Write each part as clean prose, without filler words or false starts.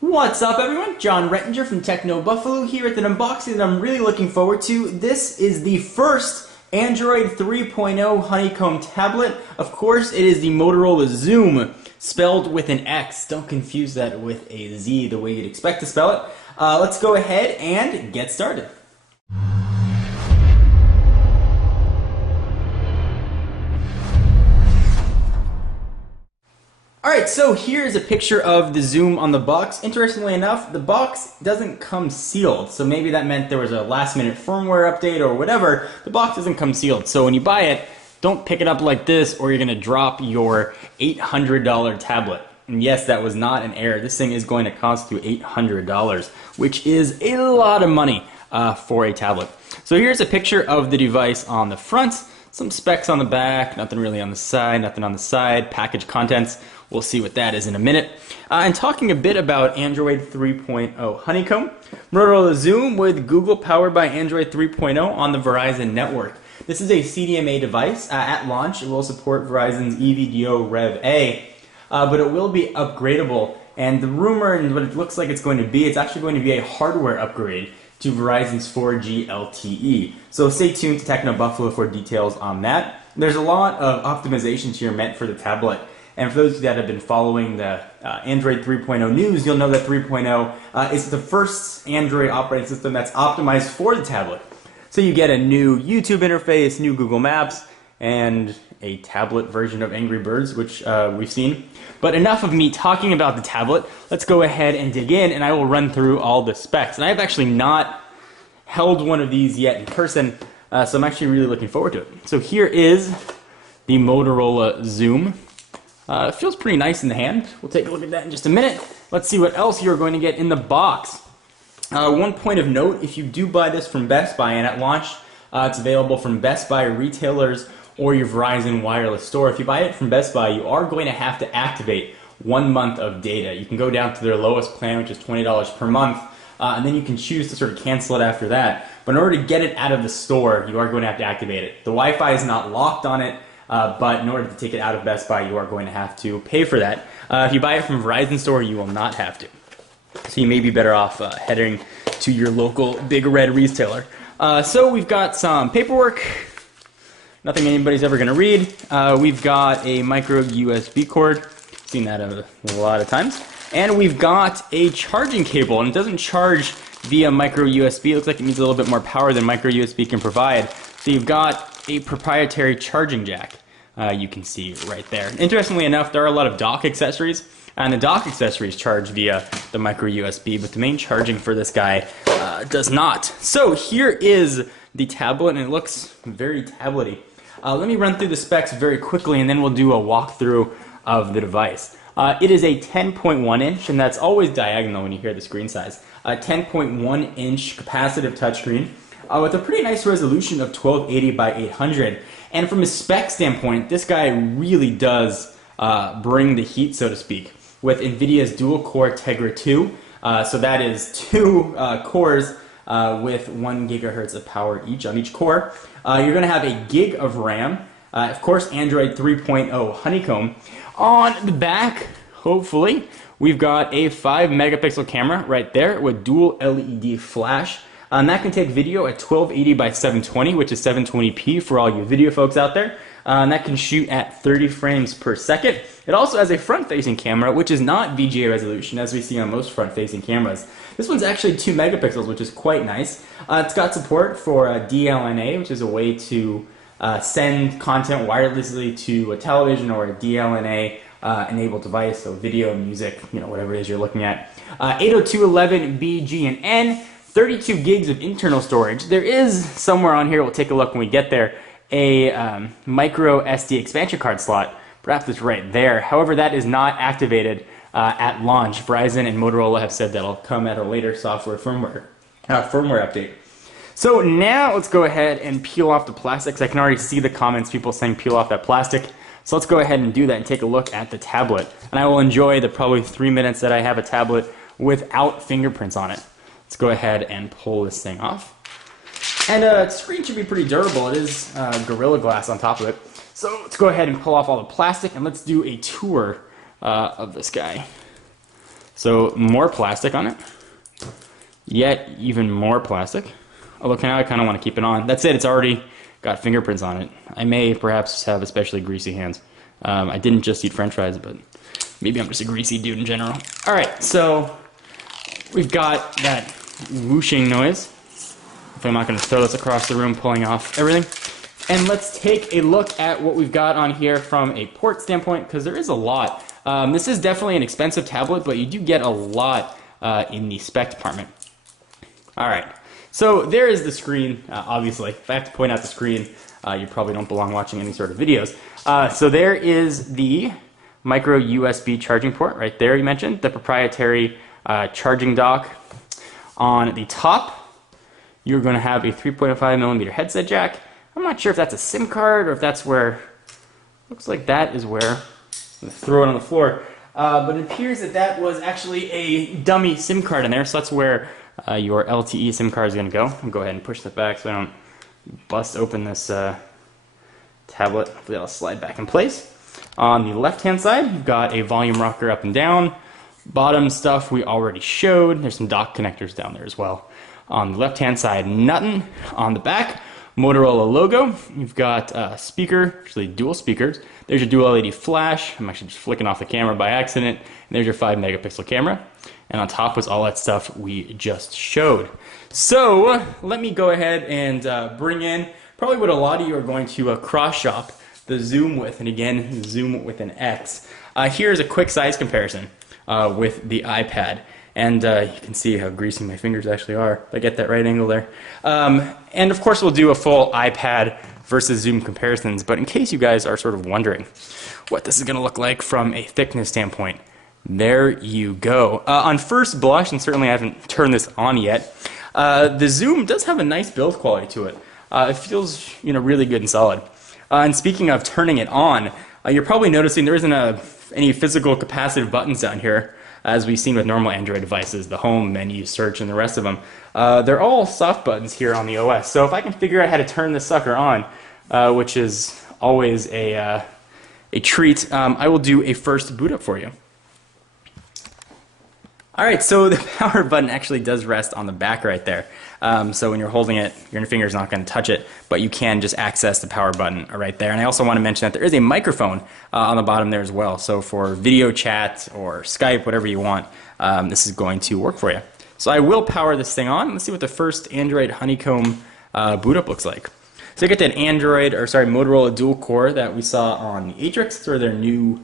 What's up everyone? John Rettinger from Techno Buffalo here with an unboxing that I'm really looking forward to. This is the first Android 3.0 honeycomb tablet. Of course, it is the Motorola Xoom, spelled with an X. Don't confuse that with a Z the way you'd expect to spell it. Let's go ahead and get started. Alright, so here's a picture of the Xoom on the box. Interestingly enough, the box doesn't come sealed, so maybe that meant there was a last-minute firmware update or whatever. The box doesn't come sealed, so when you buy it, don't pick it up like this or you're going to drop your $800 tablet. And yes, that was not an error. This thing is going to cost you $800, which is a lot of money for a tablet. So here's a picture of the device on the front. Some specs on the back, nothing really on the side, nothing on the side, package contents. We'll see what that is in a minute. And talking a bit about Android 3.0 Honeycomb, Motorola Xoom with Google powered by Android 3.0 on the Verizon network. This is a CDMA device. At launch, it will support Verizon's EVDO Rev A, but it will be upgradable. And the rumor and what it looks like it's going to be, it's actually going to be a hardware upgrade to Verizon's 4G LTE. So stay tuned to Techno Buffalo for details on that. There's a lot of optimizations here meant for the tablet. And for those that have been following the Android 3.0 news, you'll know that 3.0 is the first Android operating system that's optimized for the tablet. So you get a new YouTube interface, new Google Maps, and a tablet version of Angry Birds, which we've seen. But enough of me talking about the tablet. Let's go ahead and dig in, and I will run through all the specs. And I've actually not held one of these yet in person, so I'm actually really looking forward to it. So here is the Motorola Xoom. It feels pretty nice in the hand. We'll take a look at that in just a minute. Let's see what else you're going to get in the box. One point of note, if you do buy this from Best Buy, and at launch it's available from Best Buy retailers or your Verizon wireless store. If you buy it from Best Buy, you are going to have to activate 1 month of data. You can go down to their lowest plan, which is $20 per month, and then you can choose to sort of cancel it after that. But in order to get it out of the store, you are going to have to activate it. The Wi-Fi is not locked on it, but in order to take it out of Best Buy, you are going to have to pay for that. If you buy it from a Verizon store, you will not have to. So you may be better off heading to your local big red retailer. So we've got some paperwork. Nothing anybody's ever going to read. We've got a micro USB cord. Seen that a lot of times. And we've got a charging cable, and it doesn't charge via micro USB. It looks like it needs a little bit more power than micro USB can provide. So you've got a proprietary charging jack. You can see right there. Interestingly enough, there are a lot of dock accessories, and the dock accessories charge via the micro USB, but the main charging for this guy does not. So here is the tablet, and it looks very tablety. Let me run through the specs very quickly, and then we'll do a walkthrough of the device. It is a 10.1 inch, and that's always diagonal when you hear the screen size. 10.1 inch capacitive touchscreen with a pretty nice resolution of 1280 by 800. And from a spec standpoint, this guy really does bring the heat, so to speak, with NVIDIA's dual-core Tegra 2. So that is two cores with 1 gigahertz of power each on each core. You're going to have a gig of RAM. Of course, Android 3.0 Honeycomb. On the back, hopefully, we've got a 5 megapixel camera right there with dual LED flash. And that can take video at 1280 by 720, which is 720p for all you video folks out there. And that can shoot at 30 frames per second. It also has a front-facing camera, which is not VGA resolution, as we see on most front-facing cameras. This one's actually 2 megapixels, which is quite nice. It's got support for DLNA, which is a way to send content wirelessly to a television or a DLNA enabled device, so video, music, whatever it is you're looking at. 802.11b, G, and N. 32 gigs of internal storage. There is somewhere on here, we'll take a look when we get there, a micro SD expansion card slot. Perhaps it's right there. However, that is not activated at launch. Verizon and Motorola have said that'll come at a later software firmware update. So now let's go ahead and peel off the plastics. I can already see the comments, people saying peel off that plastic. So let's go ahead and do that and take a look at the tablet. And I will enjoy the probably 3 minutes that I have a tablet without fingerprints on it. Let's go ahead and pull this thing off. And the screen should be pretty durable. It is Gorilla Glass on top of it. So let's go ahead and pull off all the plastic and let's do a tour of this guy. So more plastic on it, yet even more plastic. Although now I kind of want to keep it on. That's it, it's already got fingerprints on it. I may perhaps have especially greasy hands. I didn't just eat french fries, but maybe I'm just a greasy dude in general. All right, so we've got that whooshing noise. If I'm not going to throw this across the room, pulling off everything. And let's take a look at what we've got on here from a port standpoint, because there is a lot. This is definitely an expensive tablet, but you do get a lot in the spec department. All right, so there is the screen, obviously. If I have to point out the screen, you probably don't belong watching any sort of videos. So there is the micro USB charging port right there you mentioned, the proprietary charging dock. On the top, you're going to have a 3.5 millimeter headset jack. I'm not sure if that's a SIM card or if that's where, looks like that is where, I'm going to throw it on the floor. But it appears that that was actually a dummy SIM card in there, so that's where your LTE SIM card is going to go. I'll go ahead and push that back so I don't bust open this tablet. Hopefully that'll slide back in place. On the left-hand side, you've got a volume rocker up and down. Bottom stuff we already showed. There's some dock connectors down there as well. On the left-hand side, nothing. On the back, Motorola logo. You've got a speaker, actually dual speakers. There's your dual LED flash. I'm actually just flicking off the camera by accident. And there's your 5 megapixel camera. And on top was all that stuff we just showed. So let me go ahead and bring in probably what a lot of you are going to cross-shop the Xoom with, and again, Xoom with an X. Here's a quick size comparison with the iPad. And you can see how greasy my fingers actually are, if I get that right angle there. And of course we'll do a full iPad versus Xoom comparisons, but in case you guys are sort of wondering what this is going to look like from a thickness standpoint, there you go. On first blush, and certainly I haven't turned this on yet, the Xoom does have a nice build quality to it. It feels, really good and solid. And speaking of turning it on, you're probably noticing there isn't any physical capacitive buttons down here, as we've seen with normal Android devices, the home, menu, search, and the rest of them. They're all soft buttons here on the OS. So if I can figure out how to turn this sucker on, which is always a treat, I will do a first boot up for you. Alright, so the power button actually does rest on the back right there. So when you're holding it, your finger's not going to touch it, but you can just access the power button right there. And I also want to mention that there is a microphone on the bottom there as well. So for video chat or Skype, whatever you want, this is going to work for you. So I will power this thing on. Let's see what the first Android Honeycomb boot up looks like. So you get that Motorola dual core that we saw on the Atrix, or their new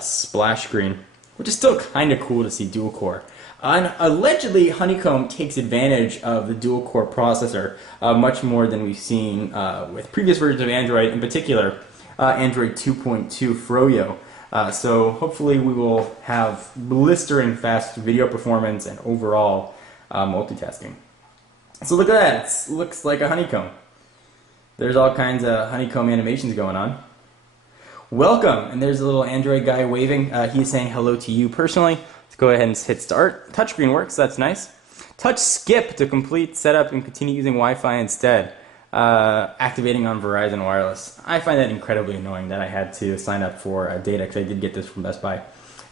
splash screen, which is still kind of cool to see dual core. And allegedly, Honeycomb takes advantage of the dual-core processor much more than we've seen with previous versions of Android, in particular Android 2.2 Froyo. So hopefully we will have blistering fast video performance and overall multitasking. So look at that, it looks like a honeycomb. There's all kinds of honeycomb animations going on. Welcome, and there's a little Android guy waving. He's saying hello to you personally. Let's go ahead and hit start. Touchscreen works, that's nice. Touch skip to complete setup and continue using Wi-Fi instead. Activating on Verizon Wireless. I find that incredibly annoying that I had to sign up for data, because I did get this from Best Buy.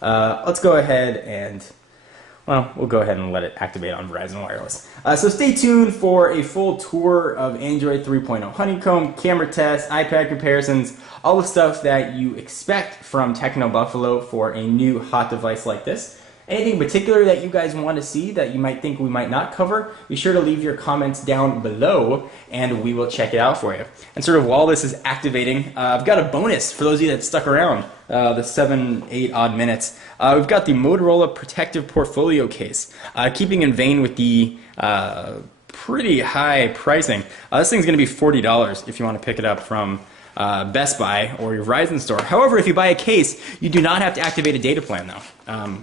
Let's go ahead and, well, we'll go ahead and let it activate on Verizon Wireless. So stay tuned for a full tour of Android 3.0 Honeycomb, camera tests, iPad comparisons, all the stuff that you expect from Techno Buffalo for a new hot device like this. Anything in particular that you guys want to see that you might think we might not cover, be sure to leave your comments down below and we will check it out for you. And sort of while this is activating, I've got a bonus for those of you that stuck around the 7-8 odd minutes. We've got the Motorola Protective Portfolio case, keeping in vein with the pretty high pricing. This thing's going to be $40 if you want to pick it up from Best Buy or your Verizon store. However, if you buy a case, you do not have to activate a data plan though,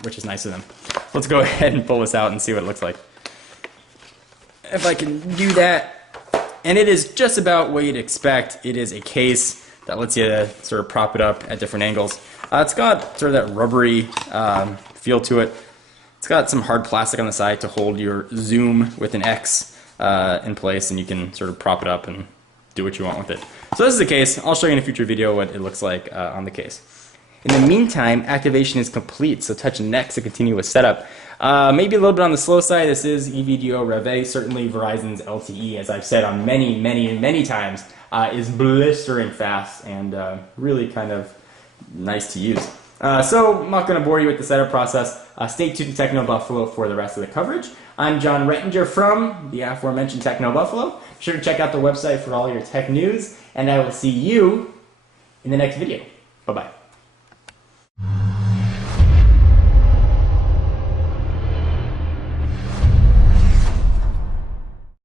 which is nice of them. Let's go ahead and pull this out and see what it looks like. If I can do that. And it is just about what you'd expect. It is a case that lets you sort of prop it up at different angles. It's got sort of that rubbery feel to it. It's got some hard plastic on the side to hold your Xoom with an X in place, and you can sort of prop it up and do what you want with it. So this is the case. I'll show you in a future video what it looks like on the case. In the meantime, activation is complete, so touch next to continue with setup. Maybe a little bit on the slow side. This is EVGO Rev. Certainly Verizon's LTE, as I've said on many times, is blistering fast and really kind of nice to use. So I'm not going to bore you with the setup process. Stay tuned to Techno Buffalo for the rest of the coverage. I'm John Rettinger from the aforementioned Techno Buffalo. Be sure to check out the website for all your tech news, and I will see you in the next video. Bye-bye.